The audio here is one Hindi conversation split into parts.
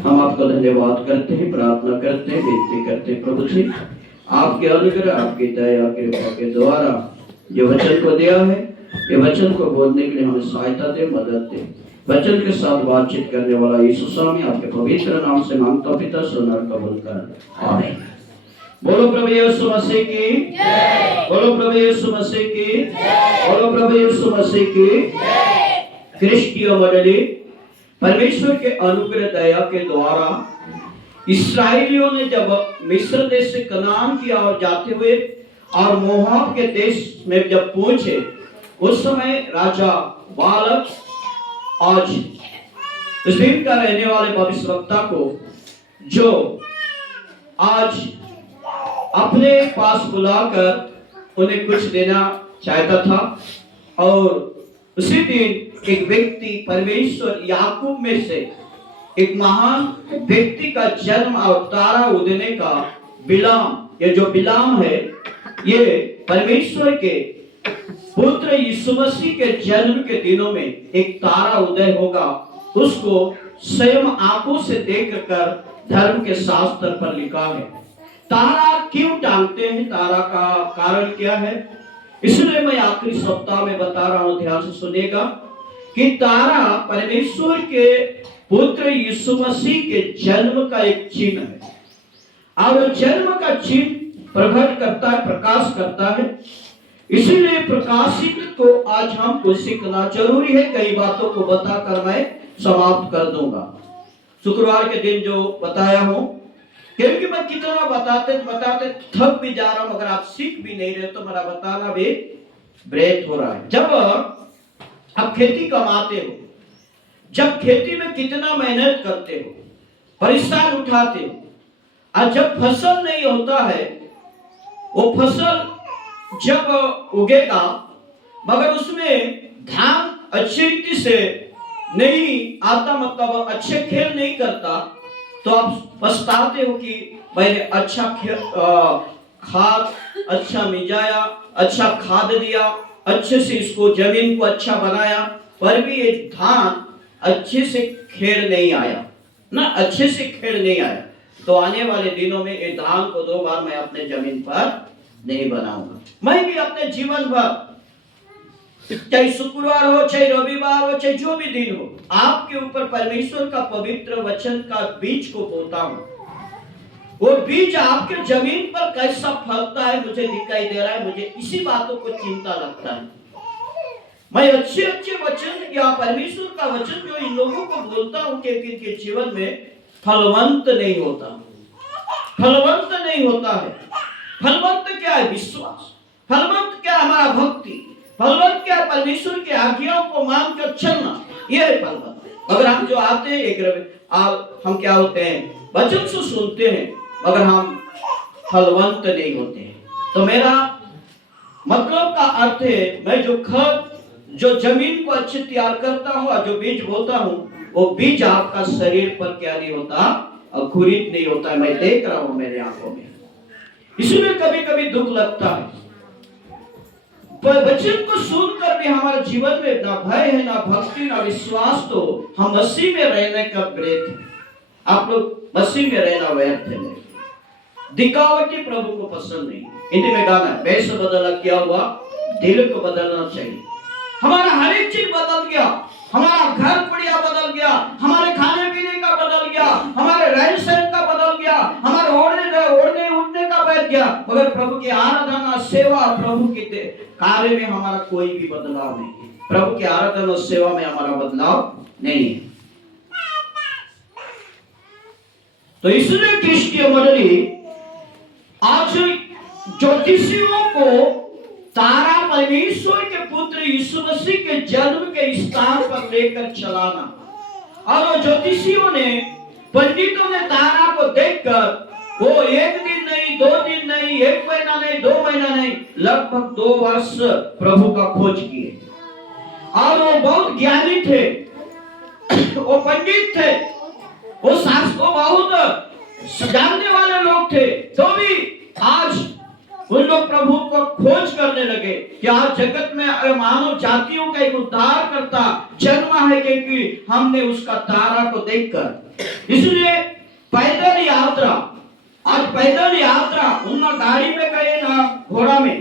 हम आपका धन्यवाद करते हैं, प्रार्थना करते हैं, विनती करते हैं प्रभु जी, आपके अनुग्रह, आपकी दया, कृपा के द्वारा जो वचन को दिया है, ये वचन को बोलने के लिए हमें सहायता दे, मदद दे। वचन के साथ बातचीत करने वाला यीशु स्वामी आपके पवित्र नाम से मांगता पिता, सुनर कबूल कर, आमीन। बोलो प्रभु यीशु मसीह की जय। बोलो प्रभु यीशु मसीह की जय। बोलो प्रभु यीशु मसीह की जय। क्रिस्टियो मंडली, परमेश्वर के अनुग्रह दया के द्वारा इस्राएलियों ने जब मिस्र देश से कनान की ओर जाते हुए और मोआब के देश में जब पहुंचे, उस समय राजा बालक आज इस द्वीप का रहने वाले भविष्यवक्ता को, जो आज अपने पास बुलाकर उन्हें कुछ देना चाहता था, और उसी दिन एक व्यक्ति परमेश्वर याकूब में से एक महान व्यक्ति का जन्म और तारा उदय का बिलाम, ये जो बिलाम है, ये परमेश्वर के पुत्र यीशु मसीह के जन्म के दिनों में एक तारा उदय होगा, उसको स्वयं आंखों से देखकर धर्म के शास्त्र पर लिखा है। तारा क्यों टांगते हैं, तारा का कारण क्या है, इसलिए मैं आखिरी सप्ताह में बता रहा हूं, ध्यान से सुनिएगा कि तारा परमेश्वर के पुत्र यीशु मसीह के जन्म का एक चिन्ह है, और जन्म का चिन्ह प्रकट करता है, प्रकाश करता है। इसीलिए प्रकाशित को आज हमको सीखना जरूरी है। कई बातों को बताकर मैं समाप्त कर दूंगा। शुक्रवार के दिन जो बताया हूं, क्योंकि मैं कितना बताते बताते थक भी जा रहा हूं, अगर आप सीख भी नहीं रहे तो मेरा बताना भी व्यर्थ हो रहा है। जब आप खेती कमाते हो, जब खेती में कितना मेहनत करते हो, परिश्रम उठाते हो, और जब फसल नहीं होता है, वो फसल जब उगेगा मगर उसमें धान अच्छी रीति से नहीं आता, मतलब अच्छे खेल नहीं करता, तो आप पछताते हो कि मैंने अच्छा खाद अच्छा मिलाया, अच्छा खाद दिया, अच्छे से इसको जमीन को अच्छा बनाया, पर भी ये धान अच्छे से खेल नहीं आया ना, अच्छे से खेल नहीं आया। तो आने वाले दिनों में ये धान को 2 बार मैं अपने जमीन पर नहीं बनाऊंगा। मैं भी अपने जीवन भर, चाहे शुक्रवार हो, चाहे रविवार हो, चाहे जो भी दिन हो, आपके ऊपर परमेश्वर का पवित्र वचन का बीज को बोता हूं। वो बीज आपके जमीन पर कैसा फलता है मुझे दिखाई दे रहा है, मुझे इसी बातों को चिंता लगता है। मैं अच्छे अच्छे वचन या परमेश्वर का वचन जो इन लोगों को बोलता हूं कि इनके जीवन में फलवंत नहीं होता, फलवंत नहीं होता है। फलवंत क्या है? विश्वास। फलवंत क्या? हमारा भक्ति। फलवंत क्या? परमेश्वर की आज्ञाओं को मानकर चलना, यह है फलवंत। अगर हम जो आते हैं हम क्या होते हैं, वचन से सुनते हैं मगर हम फलवंत नहीं होते हैं। तो मेरा मतलब का अर्थ है, मैं जो खाद, जो जमीन को अच्छे तैयार करता हूँ और जो बीज बोता हूँ, वो बीज आपका शरीर पर क्या नहीं होता, अंकुरित नहीं होता है। मैं देख रहा हूँ मेरे आंखों में, इसलिए कभी कभी दुख लगता है। पर वचन को सुनकर भी हमारे जीवन में ना भय है, ना भक्ति, ना विश्वास, तो हम मसीह में रहने का व्यर्थ है। आप लोग मसीह में रहना व्यर्थ है। दिखावटी प्रभु को पसंद नहीं। हिंदी में गाना है, वेश बदला क्या हुआ, दिल को बदलना चाहिए। हमारा हर एक चीज बदल गया, हमारा घर बढ़िया बदल गया, हमारे खाने पीने का बदल गया, हमारे रहन सहन का बदल गया, हमारे ओढ़ने उठने का बैठ गया, मगर प्रभु की आराधना, सेवा, प्रभु के कार्य में हमारा कोई भी बदलाव नहीं है। प्रभु की आराधना और सेवा में हमारा बदलाव नहीं है। तो इसलिए क्रिस्टीय मंडली, आज ज्योतिषियों को तारा परमेश्वर के पुत्र यीशु मसीह के जन्म के स्थान पर लेकर चलाना, और ज्योतिषियों ने, पंडितों ने तारा को देखकर, वो 1 दिन नहीं, 2 दिन नहीं, 1 महीना नहीं, 2 महीना नहीं, लगभग 2 वर्ष प्रभु का खोज किए। और वो बहुत ज्ञानी थे, वो पंडित थे, वो शास्त्र को बहुत जानने वाले लोग थे, तो भी आज उन लोग प्रभु को खोज करने लगे कि आज जगत में मानव जातियों का एक उद्धार करता जन्मा है, क्योंकि हमने उसका तारा को देखकर इसलिए पैदल यात्रा, आज पैदल यात्रा, उन गाड़ी में गए ना घोड़ा में,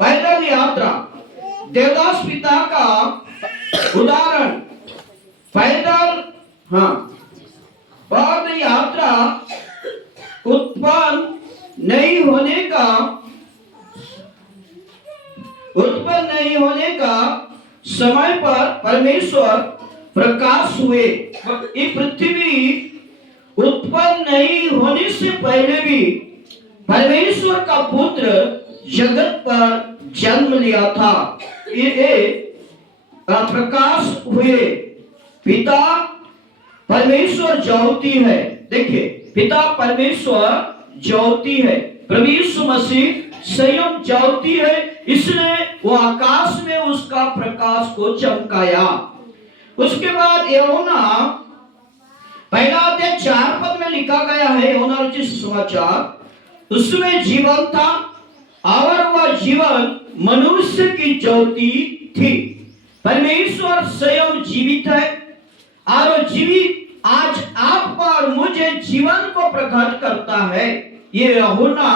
पैदल यात्रा देवदास पिता का उदाहरण। पैदल पद यात्रा उत्पन्न नहीं होने का समय पर परमेश्वर प्रकाश हुए। ये पृथ्वी उत्पन्न नहीं होने से पहले भी परमेश्वर का पुत्र जगत पर जन्म लिया था। ये प्रकाश हुए। पिता परमेश्वर ज्योति है। देखिए, पिता परमेश्वर ज्योति है, प्रभु यीशु मसीह स्वयं ज्योति है, इसने वो आकाश में उसका प्रकाश को चमकाया। उसके बाद यूहन्ना पहला अध्याय 4 पद में लिखा गया है, यूहन्ना रचित सुसमाचार, उसमें जीवन था और वह जीवन मनुष्य की ज्योति थी। परमेश्वर स्वयं जीवित है और जीवित आज आप और मुझे जीवन को प्रकट करता है। ये यूहन्ना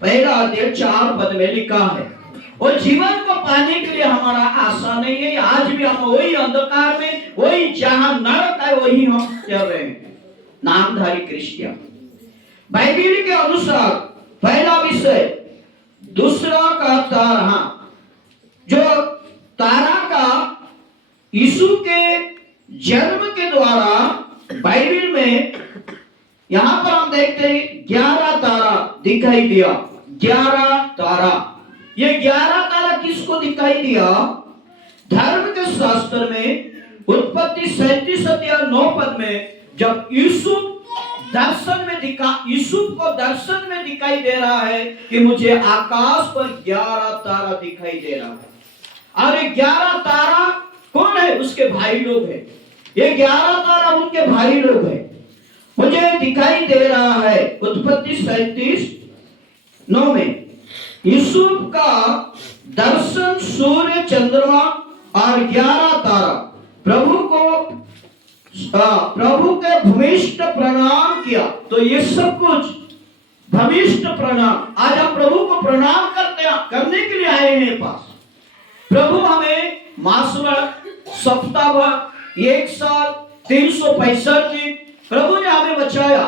पहला अध्याय 4 पद में लिखा है। और जीवन को पाने के लिए हमारा आशा नहीं है। आज भी हम वही अंधकार में, वही जहां नरक है, वही हम चल रहे हैं, नामधारी क्रिश्चियन। बाइबल के अनुसार पहला विषय, दूसरा का तारा, जो तारा का यीशु के जन्म के द्वारा बाइबल में यहां पर हम देखते हैं 11 तारा दिखाई दिया। 11 तारा, ये 11 तारा किसको दिखाई दिया? धर्म के शास्त्र में उत्पत्ति 37 अध्याय 9 पद में जब यूसुफ यूसुफ को दर्शन में दिखाई दे रहा है कि मुझे आकाश पर 11 तारा दिखाई दे रहा है। और ये 11 तारा कौन है? उसके भाई लोग हैं। ये 11 तारा उनके भाई लोग हैं, मुझे दिखाई दे रहा है। उत्पत्ति 37:9 में यूसुफ का दर्शन सूर्य, चंद्रमा और 11 तारा, प्रभु के भूमिष्ठ प्रणाम किया। तो ये सब कुछ भूमिष्ठ प्रणाम, आज हम प्रभु को प्रणाम करने के लिए आए हैं पास। प्रभु हमें मास भर, सप्ताह भर, 1 साल 365 दिन प्रभु ने हमें बचाया।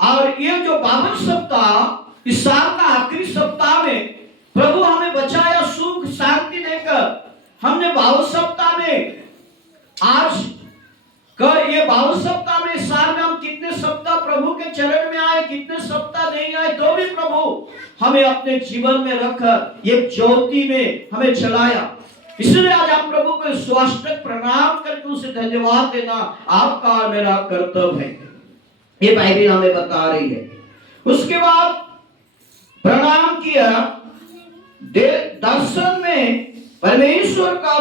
और ये जो 52 सप्ताह, इस साल का आखिरी सप्ताह में प्रभु हमें बचाया, सुख शांति देकर। हमने 52 सप्ताह में आज कर ये 52 सप्ताह में, साल में हम कितने सप्ताह प्रभु के चरण में आए, कितने सप्ताह नहीं आए, तो भी प्रभु हमें अपने जीवन में रखकर ये ज्योति में हमें चलाया। इसलिए आज हम प्रभु को स्वास्थ्य प्रणाम करके उसे धन्यवाद देना आपका और मेरा कर्तव्य है। ये बाइबल हमें बता रही है। उसके बाद प्रणाम किया, दर्शन में परमेश्वर का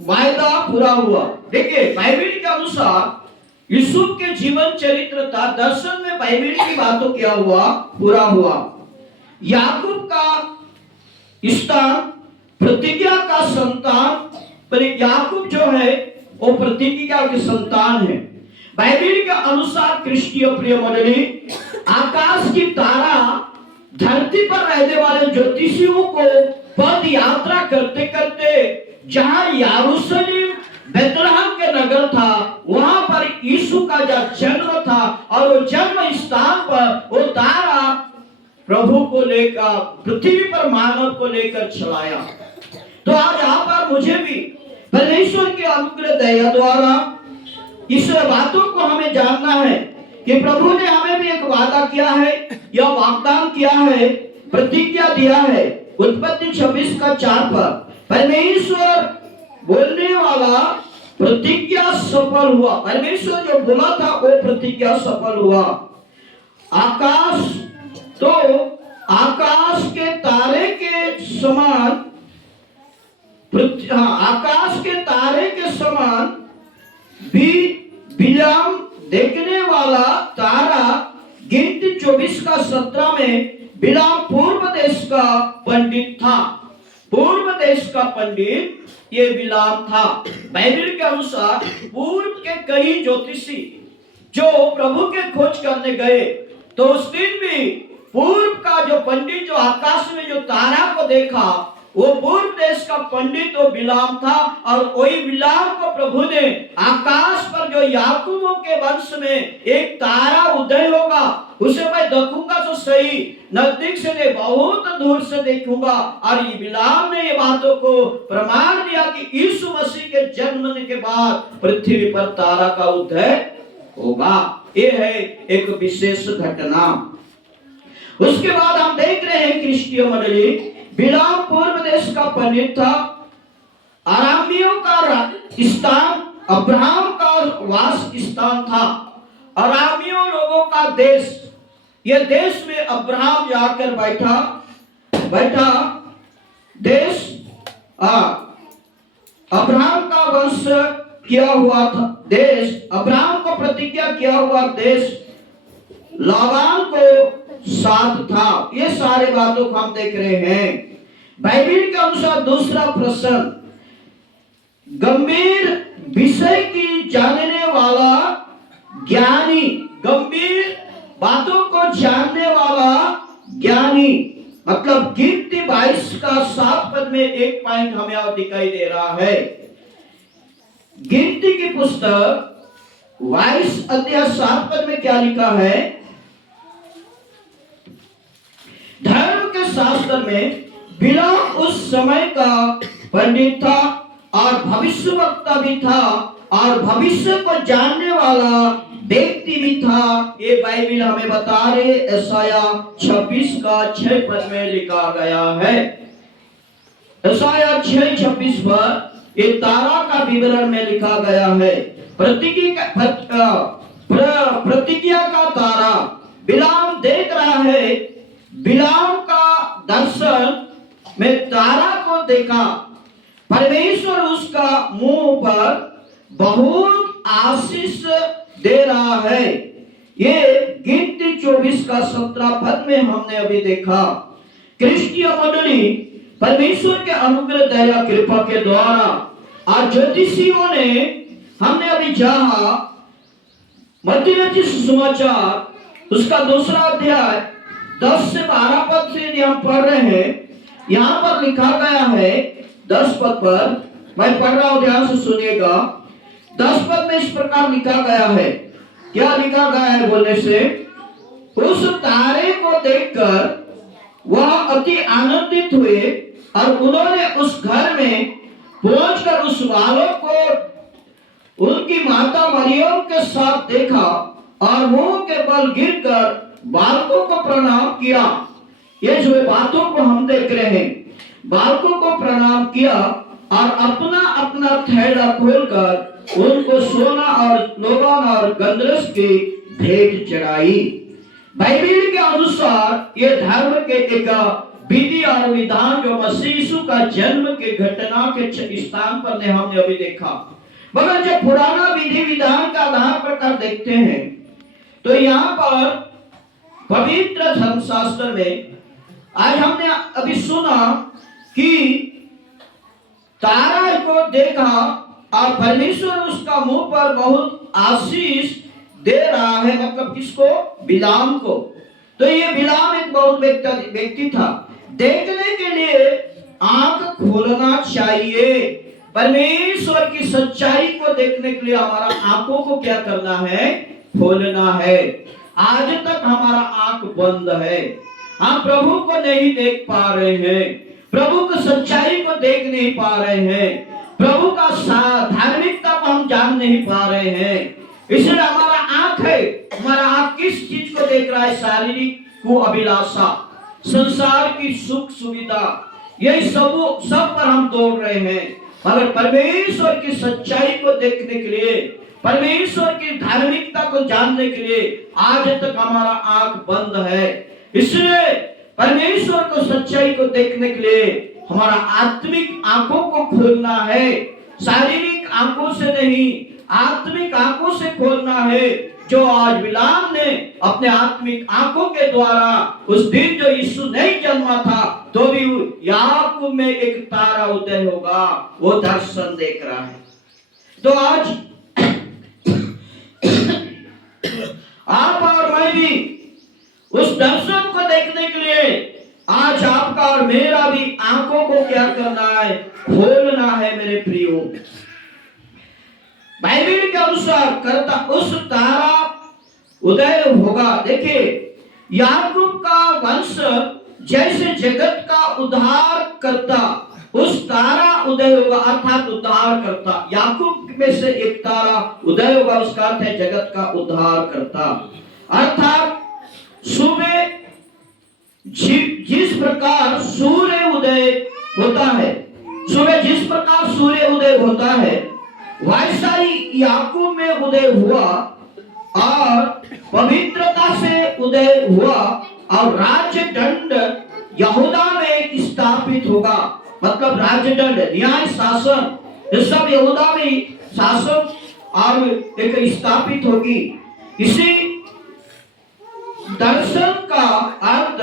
वायदा पूरा हुआ। देखिए, बाइबल के अनुसार यूसुफ के जीवन चरित्र था, दर्शन में बाइबल की बातों क्या हुआ? पूरा हुआ। याकूब का स्थान प्रतिज्ञा का संतान, पर याकूब जो है वो प्रतिज्ञा के संतान है। बाइबल के अनुसार क्रिस्टीय प्रिय मंडली, आकाश की तारा धरती पर रहने वाले ज्योतिषियों को पद यात्रा करते करते जहां यरूशलेम बेथलेहम के नगर था, वहां पर यीशु का जन्म था और वो जन्म स्थान पर वो तारा प्रभु को लेकर पृथ्वी पर मानव को लेकर चलाया। तो आज आप और मुझे भी परमेश्वर की अनुग्रह दया द्वारा इस बातों को हमें जानना है कि प्रभु ने हमें भी एक वादा किया है, यह वाग्दान किया है, प्रतिज्ञा दिया है। उत्पत्ति 26:4 पर परमेश्वर बोलने वाला प्रतिज्ञा सफल हुआ। परमेश्वर जो बोला था वो प्रतिज्ञा सफल हुआ। आकाश तो आकाश के तारे के समान, आकाश के तारे के समान भी बिलाम देखने वाला तारा गिनती 24:17 में बिलाम पूर्व देश का पंडित था। पूर्व देश का पंडित ये बिलाम था। बाइबल के अनुसार पूर्व के कई ज्योतिषी जो प्रभु के खोज करने गए तो उस दिन भी पूर्व का जो पंडित जो आकाश में जो तारा को देखा वो पूर्व देश का पंडित तो बिलाम था। और वही बिलाम को प्रभु ने आकाश पर जो याकूबों के वंश में एक तारा उदय होगा उसे मैं देखूंगा तो सही, नजदीक से नहीं बहुत दूर से देखूंगा। और ये बिलाम ने ये बातों को प्रमाण दिया कि यीशु मसीह के जन्मने के बाद पृथ्वी पर तारा का उदय होगा। ये है एक विशेष घटना। उसके बाद हम देख रहे हैं क्रिस्टियो मंडली, बिलाम पूर्व देश का पंडित था, अरामियों का स्थान अब्राहम का वास स्थान था। अरामियों लोगों का देश, यह देश में अब्राहम जाकर बैठा देश अब्राहम का वंश किया हुआ था देश, अब्राहम को प्रतिज्ञा किया हुआ देश लाबान को साथ था। ये सारे बातों को हम देख रहे हैं। बाइबिल के अनुसार दूसरा प्रश्न, गंभीर विषय की जानने वाला ज्ञानी, गंभीर बातों को जानने वाला ज्ञानी, मतलब गिनती 22 का 7 पद में एक पॉइंट हमें और दिखाई दे रहा है। गिनती की पुस्तक 22 अध्याय 7 पद में क्या लिखा है? धर्म के शास्त्र में बिलाम उस समय का पंडित था और भविष्यवक्ता भी था और भविष्य को जानने वाला व्यक्ति भी था। ये बाइबिल हमें बता रहे, यशाया 26 का 6 पद में लिखा गया है। यशाया 6:26 पर ये तारा का विवरण में लिखा गया है। प्रतिज्ञा का तारा बिलाम देख रहा है। बिलाम का दर्शन में तारा को देखा। परमेश्वर उसका मुंह पर बहुत आशीष दे रहा है। ये गिनती 24 का 17 पद में हमने अभी देखा। क्रिस्टीय मंडली, परमेश्वर के अनुग्रह दया कृपा के द्वारा आज ज्योतिषियों ने हमने अभी जाना मत्ती सुसमाचार उसका 2 अध्याय 10 से 12 पद से यदि हम पढ़ रहे हैं, यहाँ पर लिखा गया है 10 पद पर, मैं पढ़ रहा हूं, ध्यान से सुनिएगा। 10 पद में इस प्रकार लिखा गया है। क्या लिखा गया है बोलने से, उस तारे को देखकर वह अति आनंदित हुए और उन्होंने उस घर में पहुंचकर उस बालक को उनकी माता मरियम के साथ देखा और मुंह के बल गिरकर बालकों को प्रणाम किया। ये जो बातों को हम देख रहे हैं, बालकों को प्रणाम किया और अपना अपना थैला खोलकर उनको सोना और लोबान और गंधरस की भेंट चढ़ाई। बाइबिल के अनुसार ये धर्म के एक विधि और विधान जो मसीह यीशु का जन्म के घटना के स्थान पर ने हमने अभी देखा। मगर जब पुराना विधि विधान का आधार प्रकार देखते हैं तो यहाँ पर पवित्र धर्मशास्त्र में आज हमने अभी सुना कि तारा को देखा और परमेश्वर उसका मुंह पर बहुत आशीष दे रहा है। मतलब किसको? बिलाम को। तो ये बिलाम एक बहुत व्यक्ति था। देखने के लिए आंख खोलना चाहिए। परमेश्वर की सच्चाई को देखने के लिए हमारा आंखों को क्या करना है? खोलना है। आज तक हमारा आंख बंद है, हम प्रभु को नहीं देख पा रहे हैं, प्रभु की सच्चाई को देख नहीं पा रहे हैं, प्रभु का धार्मिकता को हम जान नहीं पा रहे हैं। इसलिए हमारा आंख है, हमारा आंख किस चीज को देख रहा है? शारीरिक को अभिलाषा, संसार की सुख सुविधा, यही सब पर हम दौड़ रहे हैं। मगर परमेश्वर की सच्चाई को देखने के लिए, परमेश्वर की धार्मिकता को जानने के लिए आज तक हमारा आंख बंद है। इसलिए परमेश्वर को सच्चाई को देखने के लिए हमारा आत्मिक आंखों को खोलना है। शारीरिक आंखों से नहीं, आत्मिक आंखों से खोलना है। जो आज बिलाम ने अपने आत्मिक आंखों के द्वारा उस दिन जो यीशु नहीं जन्मा था तो भी याकूब में एक तारा उदय होगा, वो दर्शन देख रहा है। तो आज आप और मैं भी उस दर्शन को देखने के लिए आज आपका और मेरा भी आंखों को क्या करना है, खोलना है मेरे प्रियो। बाइबल के अनुसार करता उस तारा उदय होगा। देखिए याकूब का वंश जैसे जगत का उद्धार करता, उस तारा उदय होगा अर्थात उद्धार करता। याकूब में से एक तारा उदय होगा, उसका अर्थ है जगत का उद्धार करता। अर्थात सुबह जिस प्रकार सूर्य उदय होता है, सुबह जिस प्रकार सूर्य उदय होता है, वैसा ही याकूब में उदय हुआ और पवित्रता से उदय हुआ और राज्य दंड यहूदा में स्थापित होगा। मतलब राज्य दंड, न्याय, शासन, ये सब यहूदा में शासन और एक स्थापित होगी। इसी दर्शन का अर्थ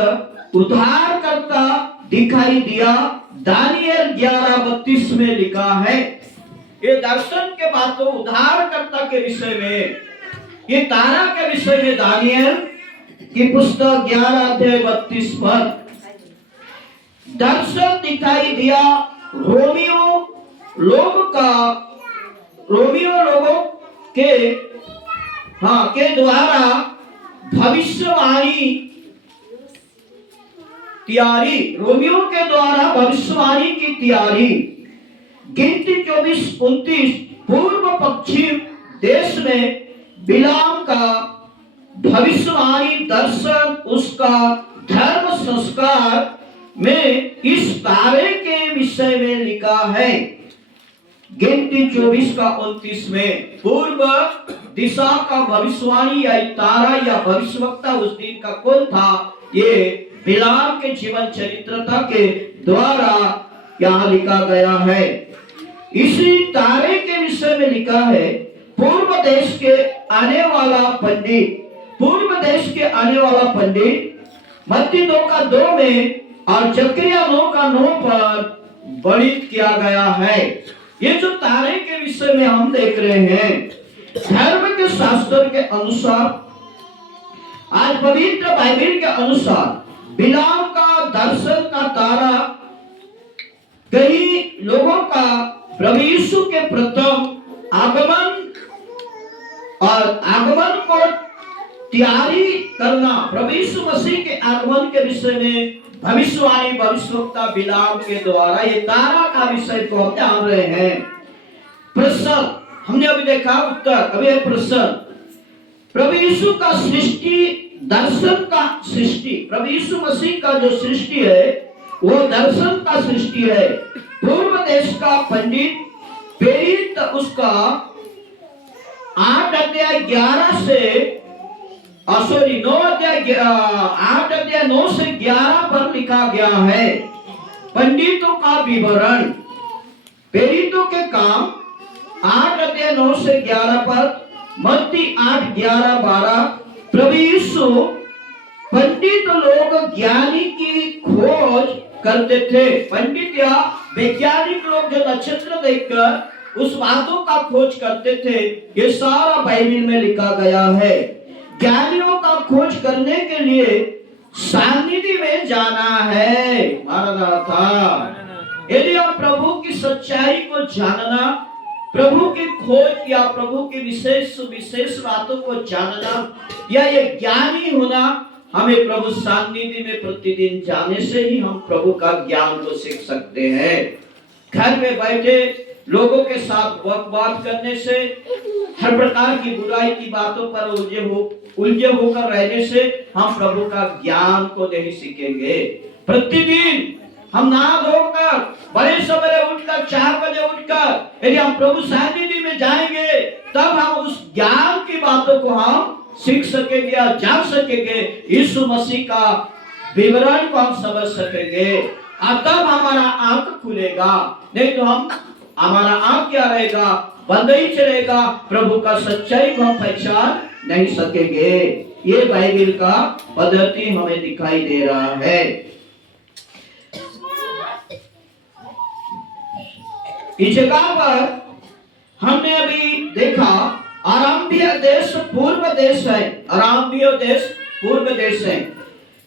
उद्धारकर्ता दिखाई दिया। दानियल 11:32 में लिखा है। ये दर्शन के बाद तो उद्धारकर्ता के विषय में, ये तारा के विषय में दानियल की पुस्तक 11:32 पर दर्शन दिखाई दिया। रोमियो लोगों के द्वारा भविष्यवाणी तैयारी, रोमियो के द्वारा भविष्यवाणी की तैयारी। गिनती 24-29 पूर्व पश्चिम देश में बिलाम का भविष्यवाणी दर्शन, उसका धर्म संस्कार में इस तारे के विषय में लिखा है। गिनती 24:29 में पूर्व दिशा का भविष्यवाणी या तारा या भविष्यवक्ता उस दिन का कौन था? ये बिलाम के जीवन चरित्रता के द्वारा यहाँ लिखा गया है। इसी तारे के विषय में लिखा है, पूर्व देश के आने वाला पंडित मत्ती 2:2 में और जकरिया 9:9 पर वर्णित किया गया है। ये जो तारे के विषय में हम देख रहे हैं, धर्म के शास्त्र के अनुसार, आज पवित्र बाइबल के अनुसार बिलाम का दर्शन का तारा कई लोगों का प्रभु यीशु के प्रथम आगमन को तैयारी करना, प्रभु यीशु मसीह के आगमन के विषय में भविष्यवाणी भविष्यवक्ता बिलाम के द्वारा ये तारा का विषय को हम जान रहे हैं। प्रश्न हमने अभी देखा, उत्तर अभी है प्रश्न। प्रभु यीशु का सृष्टि, दर्शन का सृष्टि, प्रभु यीशु मसीह का जो सृष्टि है वो दर्शन का सृष्टि है। पूर्व देश का पंडित प्रेरित उसका 8:11 से 8:9 से 11 पर लिखा गया है। पंडितों का विवरण, प्रेरितों के काम 8:9 से 11 पर, मत्ती 8:11-12। प्रभु यीशु पंडित लोग ज्ञानी की खोज करते थे। पंडित या वैज्ञानिक लोग जो नक्षत्र देखकर उस बातों का खोज करते थे, ये सारा बाइबल में लिखा गया है। ज्ञानियों का खोज करने के लिए सानिध्य में जाना है। यदि आप प्रभु की सच्चाई को जानना, प्रभु की खोज या प्रभु की विशेष बातों को जानना या ये ज्ञानी होना, हमें प्रभु सानिध्य में प्रतिदिन जाने से ही हम प्रभु का ज्ञान को सीख सकते हैं। घर में बैठे लोगों के साथ बात करने से, हर प्रकार की बुराई की बातों पर उलझे होकर रहने से हम प्रभु का ज्ञान को नहीं सीखेंगे। प्रतिदिन हम नहा धोकर बड़े सवेरे उठकर 4 बजे उठकर यदि हम प्रभु सानिध्य में जाएंगे, तब हम उस ज्ञान की बातों को हम सीख सकेंगे और जान सकेंगे। यीशु मसीह का विवरण को हम समझ सकेंगे और तब हमारा आंख खुलेगा। नहीं तो हमारा आंख क्या रहेगा? बंद ही चलेगा। प्रभु का सच्चाई को हम पहचान नहीं सकेंगे। ये बाइबल का पद्धति हमें दिखाई दे रहा है। इस जगह पर हमने अभी देखा आराम्य देश पूर्व देश है। आराम्य देश पूर्व देश है।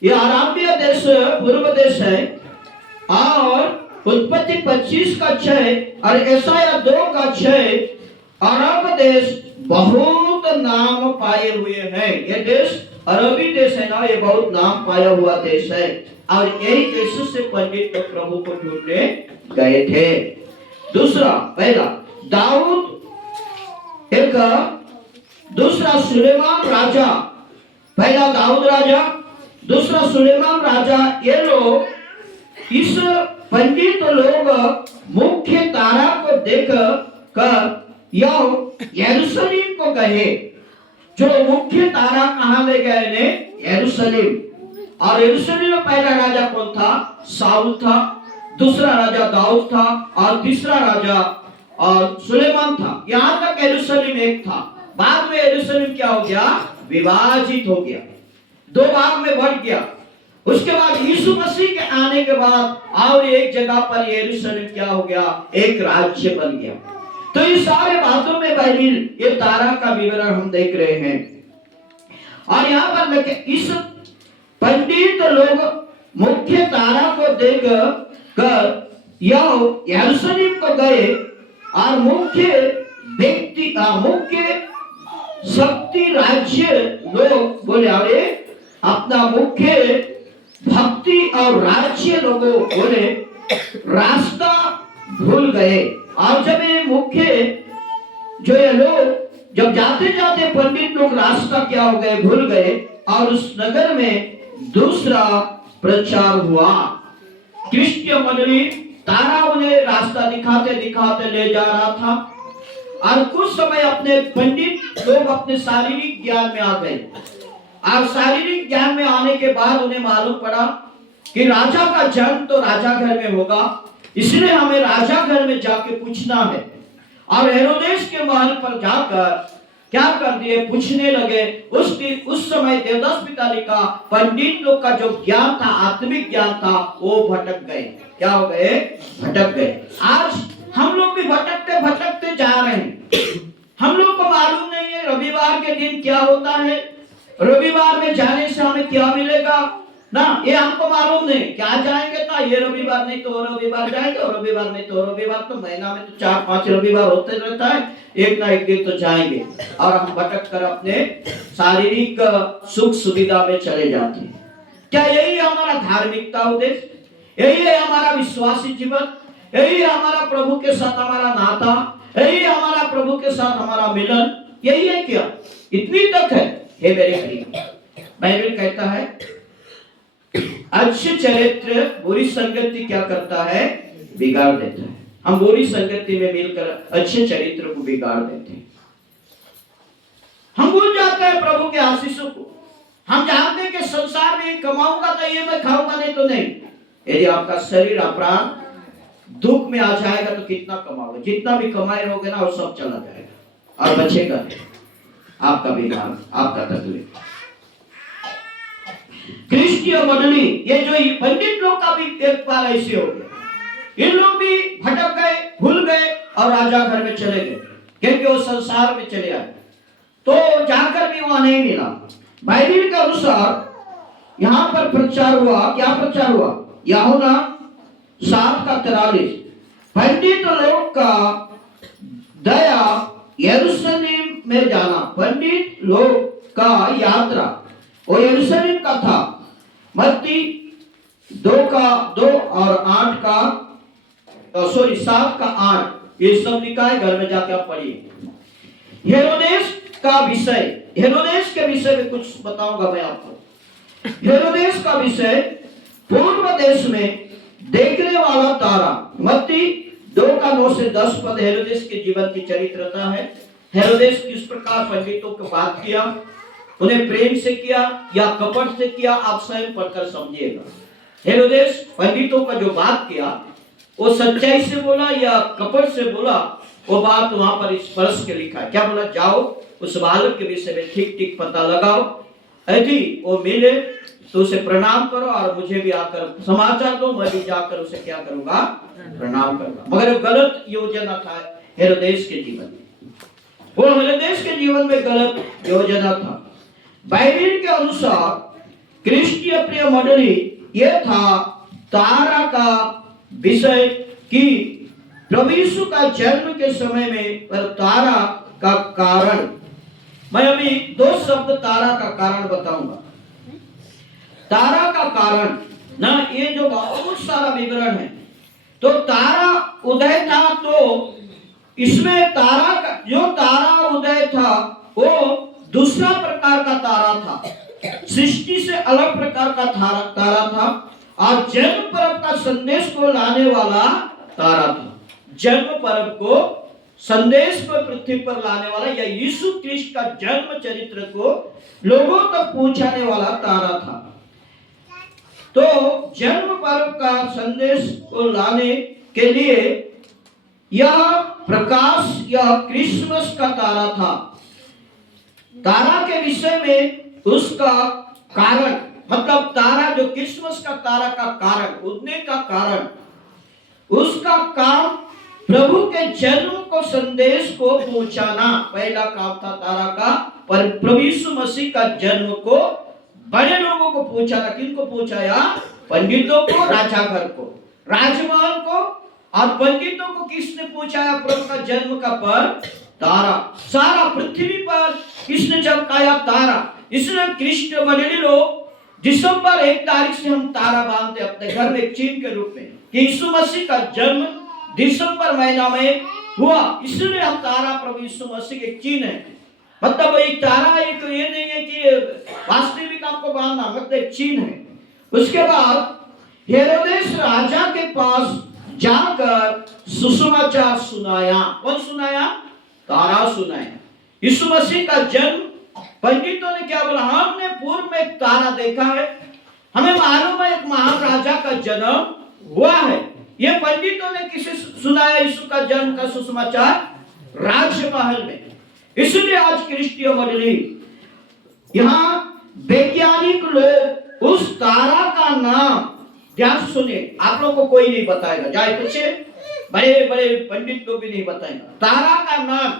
ये आराम्य देश पूर्व देश है। और उत्पत्ति 25 का 6 और यशायाह 2 का 6 अरब देश बहुत नाम पाए हुए हैं। ये देश अरबी देश है ना, ये बहुत नाम पाया हुआ देश है। और यही देश से पंडित तो प्रभु को ढूंढने गए थे। दूसरा, पहला दाऊद, एक दूसरा सुलेमान राजा। पहला दाऊद राजा, दूसरा सुलेमान राजा। ये लोग इस पंडित लोग मुख्य तारा को देख कर यरूशलेम को गए। जो मुख्य तारा कहां ले गए ने? यरूशलेम। और यरूशलेम में पहला राजा कौन था? साउल था। दूसरा राजा दाऊद था और तीसरा राजा और सुलेमान था। यहां तक यरूशलेम एक था। बाद में यरूशलेम क्या हो गया? विभाजित हो गया, दो भाग में बढ़ गया। उसके बाद यीशु मसीह के आने के बाद और एक जगह पर यरूशलेम क्या हो गया? एक राज्य बन गया। तो इस सारे बातों में बाइबिल ये तारा का विवरण हम देख रहे हैं। और यहाँ पर इस पंडित लोग मुख्य तारा को देख कर यरूशलेम को गए और मुख्य व्यक्ति मुख्य शक्ति राज्य लोग बोले, अरे अपना मुख्य भक्ति और राज्य लोगों बोले रास्ता भूल गए। और जब ये मुख्य जो ये लोग जब जाते जाते पंडित लोग रास्ता क्या हो गए? भूल गए। और उस नगर में दूसरा प्रचार हुआ। क्रिश्चियन मंडली तारा उन्हें रास्ता दिखाते दिखाते ले जा रहा था। और कुछ समय अपने पंडित लोग अपने शारीरिक ज्ञान में आ गए। और शारीरिक ज्ञान में आने के बाद उन्हें मालूम पड़ा कि राजा का जन्म तो राजा घर में होगा, इसलिए हमें राजा घर में जाके पूछना है। और हेरोदेस के महल पर जाकर क्या कर दिए? पूछने लगे। उस समय देवदास पिता लिखा पंडित लोग का जो ज्ञान था, आत्मिक ज्ञान था, वो भटक गए। क्या हो गए? भटक गए। आज हम लोग भी भटकते भटकते जा रहे हैं। हम लोग को मालूम नहीं है रविवार के दिन क्या होता है, रविवार में जाने से हमें क्या मिलेगा ना, ये हमको मालूम नहीं। क्या जाएंगे ना, ये रविवार नहीं तो वो रविवार जाएंगे, और रविवार नहीं तो रविवार। तो महीना में तो 4-5 रविवार होते रहता है, एक ना एक दिन तो जाएंगे। और हम भटक कर अपने शारीरिक सुख सुविधा में चले जाते हैं। क्या यही है हमारा धार्मिकता उद्देश्य? यही है हमारा विश्वासी जीवन? यही है हमारा प्रभु के साथ हमारा नाता? यही है हमारा प्रभु के साथ हमारा मिलन? यही है क्या? इतनी तक है। हे मेरे प्रिय, बाइबल कहता है अच्छे चरित्र बुरी संगति क्या करता है? बिगाड़ देता है। हम बुरी संगति में मिलकर अच्छे चरित्र को बिगाड़ देते हैं। हम भूल जाते हैं प्रभु के आशीषों को। हम जानते हैं कि संसार में कमाऊंगा तो ये मैं खाऊंगा, नहीं तो नहीं। यदि आपका शरीर अपराध दुख में आ जाएगा तो कितना कमाओगे? जितना भी कमाए रहोगे ना, वो सब चला जाएगा और बचेगा नहीं। आपका बिगाड़, आपका तकलीफ। क्रिश्चियन मंडली, ये जो पंडित लोग का भी एक बार ऐसे हो गया। इन लोग भी भटक गए, भूल गए और राजा घर में चले गए, क्योंकि वो संसार में चले आए। तो जाकर भी वहां नहीं मिला। बाइबल के अनुसार यहाँ पर प्रचार हुआ। क्या प्रचार हुआ? यूहन्ना 7:43 पंडित लोग का दया यरूशलेम में जाना। पंडित लोग का यात्रा वो यरूशलेम का था। मत्ती 2:2 और 7:8 ये सब लिखा है, घर में जाके आप पढ़िए। हेरोदेस का विषय, हेरोदेस के विषय में कुछ बताऊंगा मैं आपको। हेरोदेस का विषय पूर्व देश में देखने वाला तारा। मत्ती 2:9 से 10 पद हेरोदेस के जीवन की चरित्रता है। हेरोदेस किस प्रकार पंडितों को बात किया, उन्हें प्रेम से किया या कपट से किया, आप स्वयं पढ़कर समझिएगा। हेरोदेस पंडितों का जो बात किया वो सच्चाई से बोला या कपट से बोला, वो बात वहां पर स्पष्ट के लिखा है। क्या बोला? जाओ उस बालक के विषय में ठीक ठीक पता लगाओ, यदि वो मिले तो उसे प्रणाम करो और मुझे भी आकर समाचार दो, मैं भी जाकर उसे क्या करूंगा? प्रणाम करूंगा। मगर गलत योजना था हेरोदेस के जीवन में। वो हेरोदेस के जीवन में गलत योजना था। बाइबल के अनुसार क्रिस्टीय प्रिय मंडली यह था तारा का विषय कि प्रभु यीशु का जन्म के समय में पर तारा का कारण, मैं अभी दो शब्द तारा का कारण बताऊंगा। तारा का कारण ना, ये जो बहुत सारा विवरण है। तो तारा उदय था, तो इसमें तारा का जो तारा उदय था वो दूसरा प्रकार का तारा था, सृष्टि से अलग प्रकार का तारा था और जन्म पर्व का संदेश को लाने वाला तारा था। जन्म पर्व को संदेश को पृथ्वी पर लाने वाला या यीशु क्रिस्ट का जन्म चरित्र को लोगों तक पहुंचाने वाला तारा था। तो जन्म पर्व का संदेश को लाने के लिए यह प्रकाश, यह क्रिसमस का तारा था। तारा के विषय में उसका कारण, मतलब तारा जो क्रिसमस का तारा का कारण, उदय का कारण, उसका काम प्रभु के जन्म को संदेश को पहुंचाना पहला काम था तारा का। पर प्रभु यीशु मसीह का जन्म को बड़े लोगों को पहुंचाना। किनको पहुंचाया? पंडितों को, राजा घर को, राजमहल को। और पंडितों को किसने पहुंचाया प्रभु का जन्म का? पर तारा। सारा पृथ्वी पर किसने चमकाया? तारा। इसलिए क्रिश्चियन मंडली लोग दिसंबर 1 तारीख से हम तारा बांधते अपने घर में एक चिन्ह के रूप में कि यीशु मसीह का जन्म दिसंबर महीना में हुआ, इसलिए हम तारा प्रभु यीशु मसीह के चिन्ह है। मतलब एक तारा एक तो ये नहीं है कि वास्तविक आपको बांधना, मतलब एक चिन्ह है। उसके बाद हेरोदेस राजा के पास जाकर सुसमाचार सुनाया। कौन सुनाया? तारा सुनाया। यीशु मसीह का जन्म, पंडितों ने क्या बोला? हमने पूर्व में एक तारा देखा है, हमें मालूम है एक महान राजा का जन्म हुआ है। ये पंडितों ने किसे सुनाया यीशु का जन्म का सुसमाचार? राजमहल में। इसलिए आज क्रिस्टीय मंडली, यहाँ वैज्ञानिक लोग उस तारा का नाम, ध्यान सुनिए, आप लोगों को कोई नहीं बताएगा, चाहे बच्चे बड़े बड़े पंडित लोग भी नहीं बताएंगे। तारा का नाम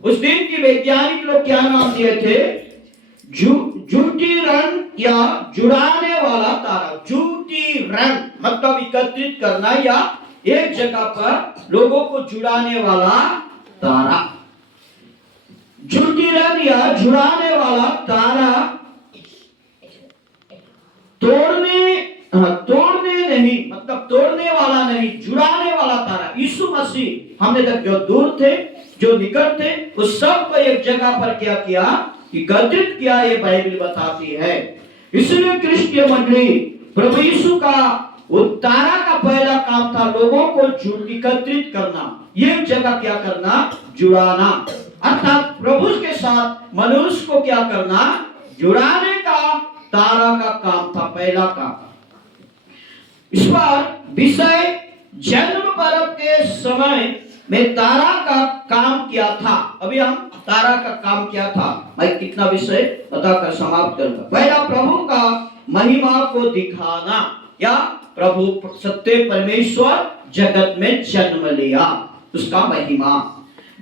उस दिन की वैज्ञानिक लोग क्या नाम दिए थे? जुटीरन या जुड़ाने वाला तारा। जुटीरन मतलब एकत्रित करना या एक जगह पर लोगों को जुड़ाने वाला तारा। जुटीरन या जुड़ाने वाला तारा, तोड़ने नहीं, मतलब तोड़ने वाला नहीं, जुड़ाने वाला तारा। यीशु मसीह हमने तक जो दूर थे, जो निकट थे, उस सब को एक जगह पर क्या किया? एकत्रित किया। ये बाइबल बताती है। इसलिए क्रिस्टीय मंडली, प्रभु यीशु का तारा का पहला काम था लोगों को एकत्रित करना, ये जगह क्या करना? जुड़ाना। अर्थात प्रभु के साथ मनुष्य को क्या करना? जुड़ाने का तारा का काम था, पहला काम। इस बार विषय जन्म पर्व के समय में तारा का काम क्या था। अभी हम तारा का काम क्या था, मैं कितना विषय बताकर समाप्त करूंगा। पहला, प्रभु का महिमा को दिखाना, या प्रभु सत्य परमेश्वर जगत में जन्म लिया, उसका महिमा।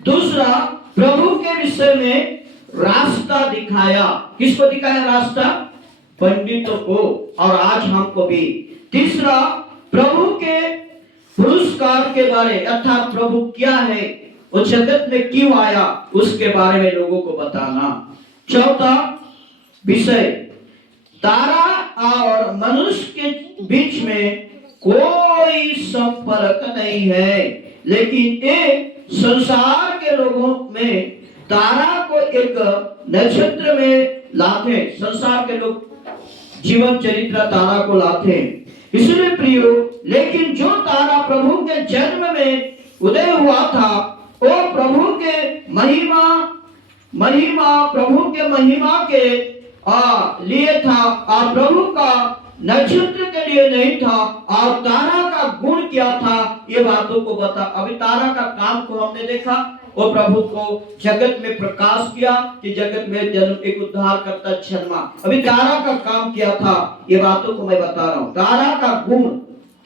दूसरा, प्रभु के विषय में रास्ता दिखाया। किसको दिखाया रास्ता? पंडितों को, और आज हमको भी। तीसरा, प्रभु के पुरस्कार के बारे, अर्थात प्रभु क्या है, वो जगत में क्यों आया, उसके बारे में लोगों को बताना। चौथा विषय, तारा और मनुष्य के बीच में कोई संपर्क नहीं है, लेकिन एक संसार के लोगों में तारा को एक नक्षत्र में लाते, संसार के लोग जीवन चरित्र तारा को लाते हैं। इसलिए प्रियो, लेकिन जो तारा प्रभु के जन्म में उदय हुआ था, वो प्रभु के प्रभु के महिमा के लिए था, और प्रभु का नक्षत्र के लिए नहीं था। और तारा का गुण क्या था, ये बातों को बता। अभी तारा का काम को हमने देखा, वो प्रभु को जगत में प्रकाश किया कि जगत में जन्म एक उद्धार करता जन्मा। अभी तारा का काम क्या था, ये बातों को मैं बता रहा हूं। तारा का गुण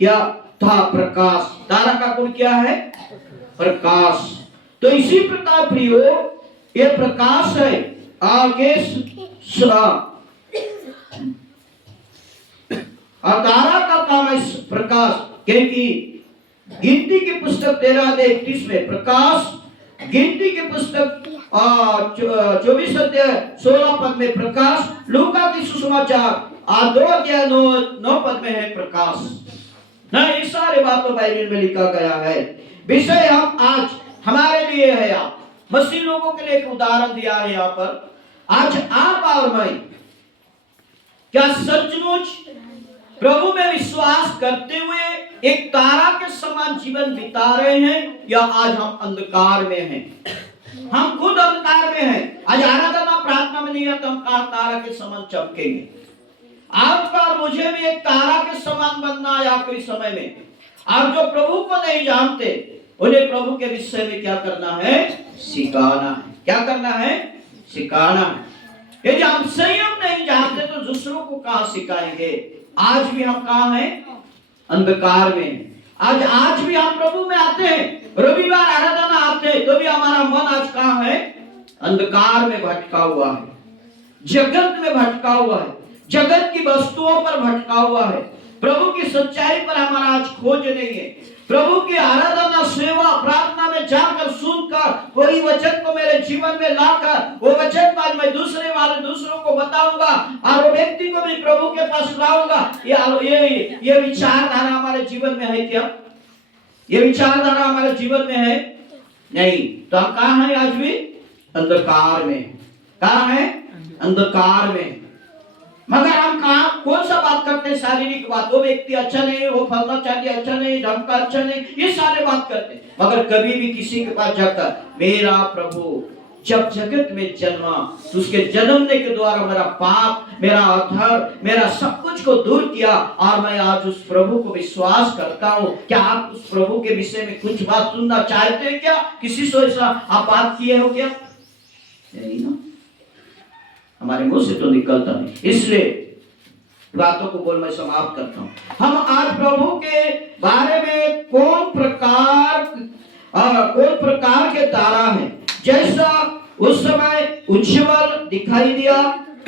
क्या था? प्रकाश। तारा का गुण क्या है? प्रकाश। तो इसी प्रकार प्रियो, ये प्रकाश है। आगे तारा का काम है प्रकाश, क्योंकि गिनती की पुस्तक 13:31 में प्रकाश, गिनती की पुस्तक 24:16 में प्रकाश, लूका की सुसमाचार 2:9 में है प्रकाश। ना ये सारे बातों बाइबल में लिखा गया है। विषय हम आज हमारे लिए है, आप मसीह लोगों के लिए एक उदाहरण दिया है यहाँ पर। आज आप और मैं क्या सचमुच प्रभु में विश्वास करते हुए एक तारा के समान जीवन बिता रहे हैं, या आज हम अंधकार में हैं? हम खुद अंधकार में हैं। आज आराधना प्रार्थना में नहीं है तो हम तारा के समान चमकेंगे। आपका और मुझे भी एक तारा के समान बनना है आखिरी समय में। आप जो प्रभु को नहीं जानते उन्हें प्रभु के विषय में क्या करना है? सिखाना है। क्या करना है? सिखाना है। यदि हम संयम नहीं जानते तो दूसरों को कहां सिखाएंगे? आज भी हम कहां हैं? अंधकार में। आज भी हम प्रभु में आते हैं, रविवार आराधना आते हैं, तो भी हमारा मन आज कहां है? अंधकार में भटका हुआ है, जगत में भटका हुआ है, जगत की वस्तुओं पर भटका हुआ है। प्रभु की सच्चाई पर हमारा आज खोज नहीं है। प्रभु की आराधना सेवा प्रार्थना में जाकर सुनकर वही वचन को मेरे जीवन में लाकर वो वचन पर मैं दूसरों को बताऊंगा और वो व्यक्ति को भी प्रभु के पास लाऊंगा। ये विचारधारा हमारे जीवन में है क्या? ये विचारधारा हमारे जीवन में है नहीं। तो हम कहां हैं? आज भी अंधकार में। कहां है? अंधकार में। मगर हम कौन सा बात करते हैं? शारीरिक बात। वो व्यक्ति अच्छा नहीं, वो फलना चाहिए अच्छा नहीं, ढंग का अच्छा नहीं, ये सारे बात करते हैं। मगर कभी भी किसी के पास जाकर मेरा प्रभु जब जगत में जन्मा तो उसके जन्मने के द्वारा मेरा पाप, मेरा अधर्म, मेरा सब कुछ को दूर किया और मैं आज उस प्रभु को विश्वास करता हूँ। क्या आप उस प्रभु के विषय में कुछ बात सुनना चाहते हैं क्या? किसी से ऐसा आप बात किए हो क्या? नहीं ना, हमारे मुंह से तो निकलता नहीं। इसलिए बातों को बोल मैं समाप्त करता हूं। हम आज प्रभु के बारे में कौन प्रकार के तारा हैं? जैसा उस समय उज्जवल दिखाई दिया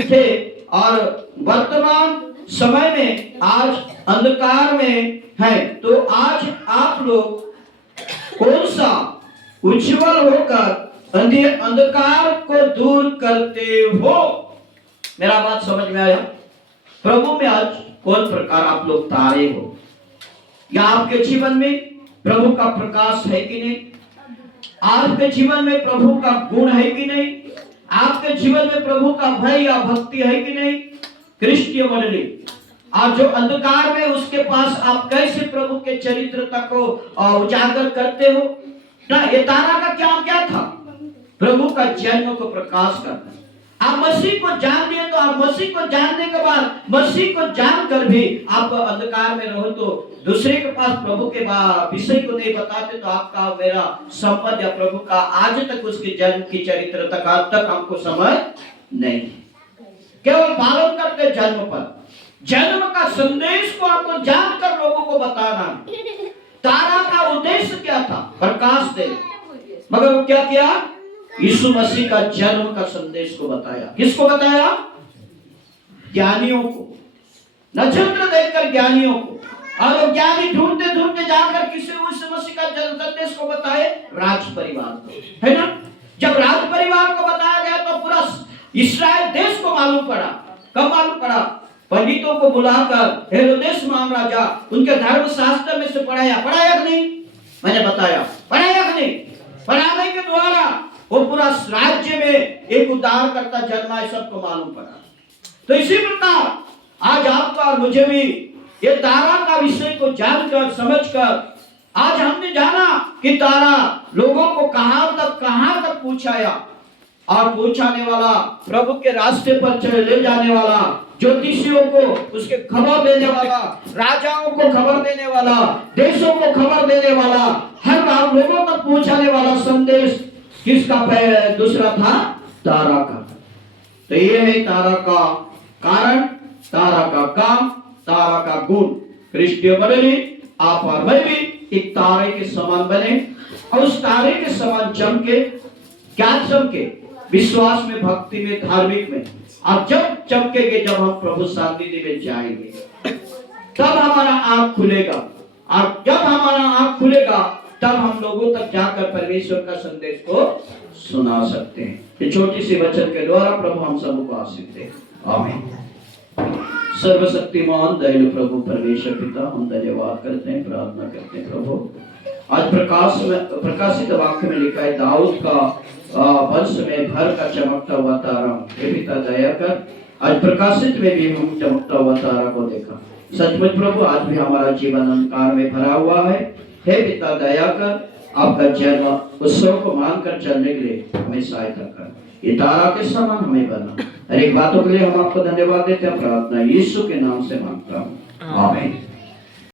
थे और वर्तमान समय में आज अंधकार में है, तो आज आप लोग कौन सा उज्जवल होकर अंधकार को दूर करते हो? मेरा बात समझ में आया? प्रभु में आज कौन प्रकार आप लोग तारे हो? या आपके जीवन में प्रभु का प्रकाश है कि नहीं? आपके जीवन में प्रभु का गुण है कि नहीं? आपके जीवन में प्रभु का भय या भक्ति है कि नहीं? क्रिस्टीय मंडली, आज जो अंधकार में उसके पास आप कैसे प्रभु के चरित्रता को उजागर करते हो? ना, ये तारा का क्या था? प्रभु का जन्म को प्रकाश करना। आप मसीह को जान लिए तो आप मसीह को जानने के बाद मसीह को जानकर भी आप अंधकार में रहो तो दूसरे के पास प्रभु के विषय को नहीं बताते तो आपका मेरा संबंध या प्रभु का आज तक उसके जन्म की चरित्र तक आज तक हमको समझ नहीं। केवल पालन करते जन्म का संदेश को आपको जानकर लोगों को बताना। तारा का उद्देश्य क्या था? प्रकाश दे। मगर वो क्या किया? यीशु मसीह का जन्म का संदेश को बताया। किसको बताया? ज्ञानियों को, नक्षत्र देखकर ज्ञानियों को। और वो ज्ञानी ढूंढते ढूंढते जाकर किसी यीशु मसीह का जन्म संदेश को बताए? राज परिवार को, है ना? जब राज परिवार को बताया गया तो पूरा इस्राएल देश को मालूम पड़ा। कब मालूम पड़ा? पंडितों को बुलाकर हेरोदेस महाराजा उनके धर्म शास्त्र में से पढ़ाया कि नहीं? मैंने बताया, पढ़ाया कि नहीं? पढ़ाने के द्वारा वो पूरा राज्य में एक उद्धारकर्ता जन्मा है, सबको मालूम पड़ा। तो इसी प्रकार आज आपका और मुझे भी ये तारा का विषय को जानकर समझकर आज हमने जाना कि तारा लोगों को कहां तक पहुंचाया और पहुंचाने वाला, प्रभु के रास्ते पर ले जाने वाला, ज्योतिषियों को उसके खबर देने वाला, राजाओं को खबर देने वाला, देशों को खबर देने वाला, हर लोगों तक पहुंचाने वाला संदेश किसका? दूसरा था तारा का। तो ये है तारा का कारण, तारा का काम, तारा का गुण। क्रिस्टीय मंडली, आप और मैं भी एक तारे के समान बने और उस तारे के समान चमके। क्या चमके? विश्वास में, भक्ति में, धार्मिक में। आप जब चमकेंगे, जब हम प्रभु सानिध्य में जाएंगे, तब हमारा आंख खुलेगा। और जब हमारा आंख खुलेगा, तब हम लोगों तक जाकर परमेश्वर का संदेश को सुना सकते हैं। ये छोटी सी वचन के द्वारा प्रभु हम सबको आशीष दे। आमीन। सर्वशक्तिमान दयालु प्रभु परमेश्वर पिता, हम धन्यवाद करते हैं, प्रार्थना करते हैं प्रभु। आज प्रकाशित वाक्य में लिखा है, दाऊद का वंश में भर का चमकता हुआ तारा। हे पिता दया कर, आज प्रकाशित में भी हम चमकता हुआ तारा को देखा। सचमुच प्रभु, आज भी हमारा जीवन अंधकार में भरा हुआ है। हे पिता दया कर, आपका जन्म उत्सव को मानकर चलने के लिए हमें सहायता कर। ये तारा के समान हमें बना। हर एक बातों के लिए हम आपको धन्यवाद देते हैं। प्रार्थना यीशु के नाम से मांगता हूँ, आमीन।